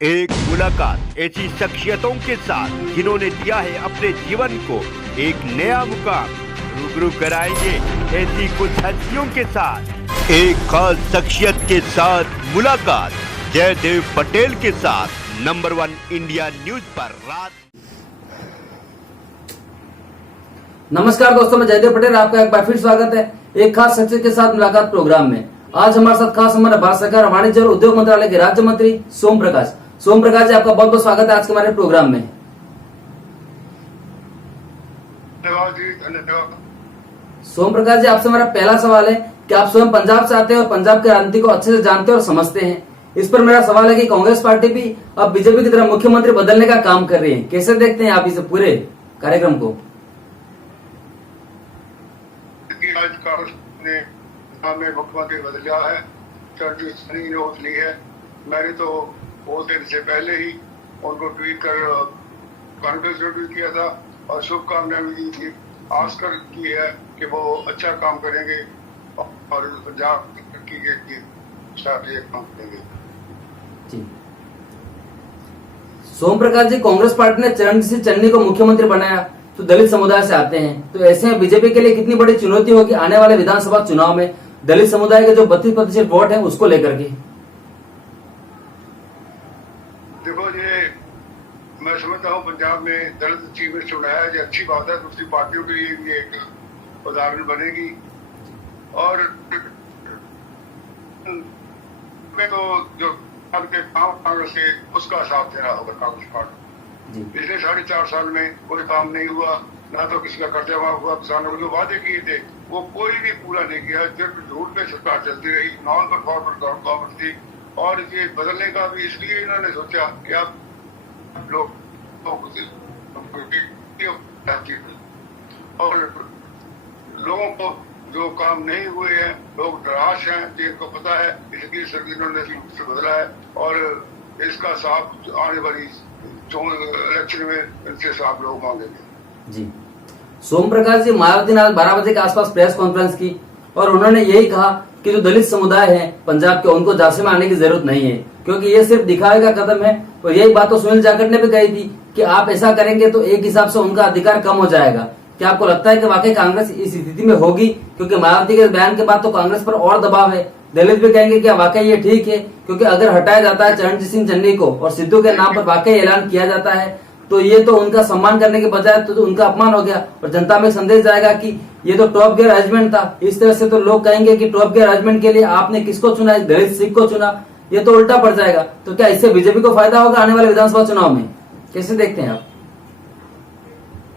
एक मुलाकात ऐसी शख्सियतों के साथ जिन्होंने दिया है अपने जीवन को एक नया मुकाम। रूबरू कराएंगे ऐसी कुछ हस्तियों के साथ एक खास शख्सियत के साथ मुलाकात। जयदेव पटेल के साथ नंबर 1 इंडिया न्यूज पर रात। नमस्कार दोस्तों, मैं जयदेव पटेल, आपका एक बार फिर स्वागत है एक खास शख्सियत के साथ मुलाकात प्रोग्राम में। आज हमारे साथ खास हमारे भारत सरकार वाणिज्य और उद्योग मंत्रालय के राज्य मंत्री सोम प्रकाश जी, आपका बहुत बहुत स्वागत है आज के हमारे प्रोग्राम में। धन्यवाद जी, धन्यवाद। सोम प्रकाश जी, आपसे हमारा पहला सवाल है कि आप स्वयं पंजाब से आते हैं और पंजाब की राजनीति को अच्छे से जानते हैं और समझते हैं। इस पर मेरा सवाल है कि कांग्रेस पार्टी भी अब बीजेपी की तरह मुख्यमंत्री बदलने का काम कर रही है, कैसे देखते हैं आप इस पूरे कार्यक्रम को? आज कांग्रेस ने मुख्यमंत्री बदला है, चर्चा ली है। मैंने तो बहुत दिन से पहले ही उनको ट्वीट कर कॉन्फ्रेंस में ट्वीट किया था और शुभकामनाएं भी दी थी। आस कर की है कि वो अच्छा काम करेंगे और पंजाब की काम करेंगे। जी सोम प्रकाश जी, कांग्रेस पार्टी ने चरणजीत सिंह चन्नी को मुख्यमंत्री बनाया तो दलित समुदाय से आते हैं, तो ऐसे में बीजेपी के लिए कितनी बड़ी चुनौती होगी आने वाले विधानसभा चुनाव में दलित समुदाय के जो 32% वोट है उसको लेकर के? देखो, ये मैं समझता हूँ पंजाब में दलित चीफ मिनिस्टर बनाया है, ये अच्छी बात है। दूसरी पार्टियों के लिए भी एक उदाहरण बनेगी। और में तो जो के काम कांग्रेस के उसका हिसाब देना होगा कांग्रेस पार्टी। पिछले 4.5 साल में कोई काम नहीं हुआ, ना तो किसी का कर्जा माफ हुआ। किसानों ने जो वादे किए थे वो कोई भी पूरा नहीं किया। सिर्फ झूठ पे सरकार चलती रही, नॉन परफॉर्मर गवर्नमेंट थी। और ये बदलने का भी इसलिए इन्होंने सोचा कि आप लोग और लोगों को जो काम नहीं हुए हैं, लोग निराश हैं, जिनको पता है, इसलिए इन्होंने बदला है। और इसका साफ आने वाली इलेक्शन में इनसे साफ लोग मांगेंगे। जी सोम प्रकाश जी, मायावती ने आज 12 बजे के आसपास प्रेस कॉन्फ्रेंस की और उन्होंने यही कहा कि जो दलित समुदाय है पंजाब के, उनको झांसे में आने की जरूरत नहीं है, क्योंकि ये सिर्फ दिखावे का कदम है। और यही बात तो सुनील जाखड़ ने भी कही थी कि आप ऐसा करेंगे तो एक हिसाब से उनका अधिकार कम हो जाएगा। क्या आपको लगता है कि वाकई कांग्रेस इस स्थिति में होगी? क्योंकि मायावती के बयान के बाद तो कांग्रेस पर और दबाव है। दलित भी कहेंगे कि वाकई ये ठीक है, क्योंकि अगर हटाया जाता है चरणजीत सिंह चन्नी को और सिद्धू के नाम पर वाकई ऐलान किया जाता है तो ये तो उनका सम्मान करने के बजाय तो उनका अपमान हो गया और जनता में संदेश जाएगा कि ये तो टॉप गियर अरेंजमेंट था। इस तरह से तो लोग कहेंगे कि टॉप गियर अरेंजमेंट के लिए आपने किसको चुना, दलित सिख को चुना। ये तो उल्टा पड़ जाएगा। तो क्या इससे बीजेपी को फायदा होगा आने वाले विधानसभा चुनाव में? कैसे देखते हैं आप?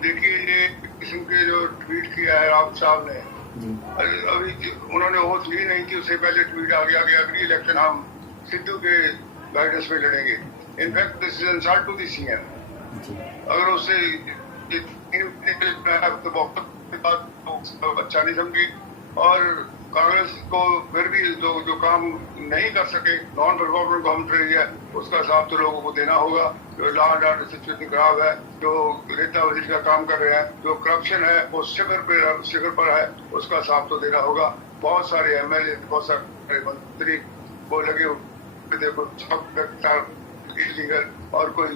देखिए, ये किस्म के जो ट्वीट किया है रावत साहब ने, अभी उन्होंने वोट ली नहीं थी, उससे पहले ट्वीट आ गया कि अगली इलेक्शन हम सिद्धू के गाइडेंस में लड़ेंगे। In fact this is insult to the CM. अगर उससे अच्छा नहीं समझी और कांग्रेस को फिर भी जो काम नहीं कर सके, नॉन परफॉर्मर गवर्नमेंट रही है, उसका हिसाब तो लोगों को देना होगा। जो लॉ एंड ऑर्डर सिचुएशन खराब है, जो रेता वजीर का काम कर रहे हैं, जो करप्शन है वो शिखर पर है, उसका हिसाब तो देना होगा। बहुत सारे एमएलए, बहुत सारे मंत्री वो लगे इलीगल और कोई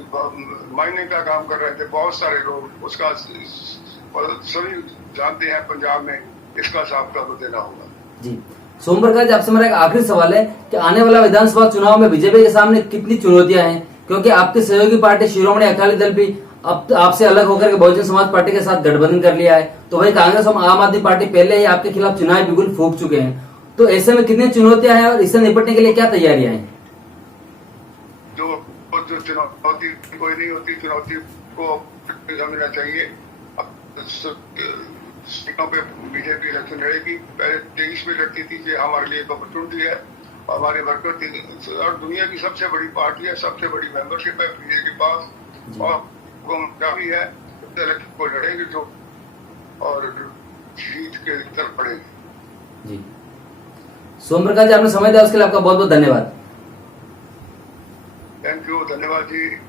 माइनिंग का काम कर रहे थे, बहुत सारे लोग, उसका सभी जानते हैं पंजाब में, इसका हिसाब तो देना होगा। जी सोम प्रकाश जी, आपसे मेरा एक आखिरी सवाल है कि आने वाला विधानसभा चुनाव में बीजेपी के सामने कितनी चुनौतियां हैं? क्योंकि आपकी सहयोगी पार्टी शिरोमणि अकाली दल भी अब आपसे अलग होकर के बहुजन समाज पार्टी के साथ गठबंधन कर लिया है, तो वही कांग्रेस और आम आदमी पार्टी पहले ही आपके खिलाफ चुनावी बिगुल फूंक चुके हैं। तो ऐसे में कितनी चुनौतियां हैं और इससे निपटने के लिए क्या तैयारियां हैं? जो चुनौती कोई नहीं होती, चुनौती को समझना चाहिए। सीटों पे बीजेपी इलेक्शन लड़ेगी। पहले 23 में लड़ती थी, ये हमारे लिए एक अपॉर्चुनिटी है। हमारे वर्कर और दुनिया की सबसे बड़ी पार्टी है, सबसे बड़ी मेंबरशिप है बीजेपी के पास और भी है। इलेक्शन को लड़ेंगे जो और जीत के तरफ पड़ेगी। जी सोम प्रकाश जी, आपने समय दिया उसके लिए आपका बहुत बहुत धन्यवाद। थैंक यू, धन्यवाद जी।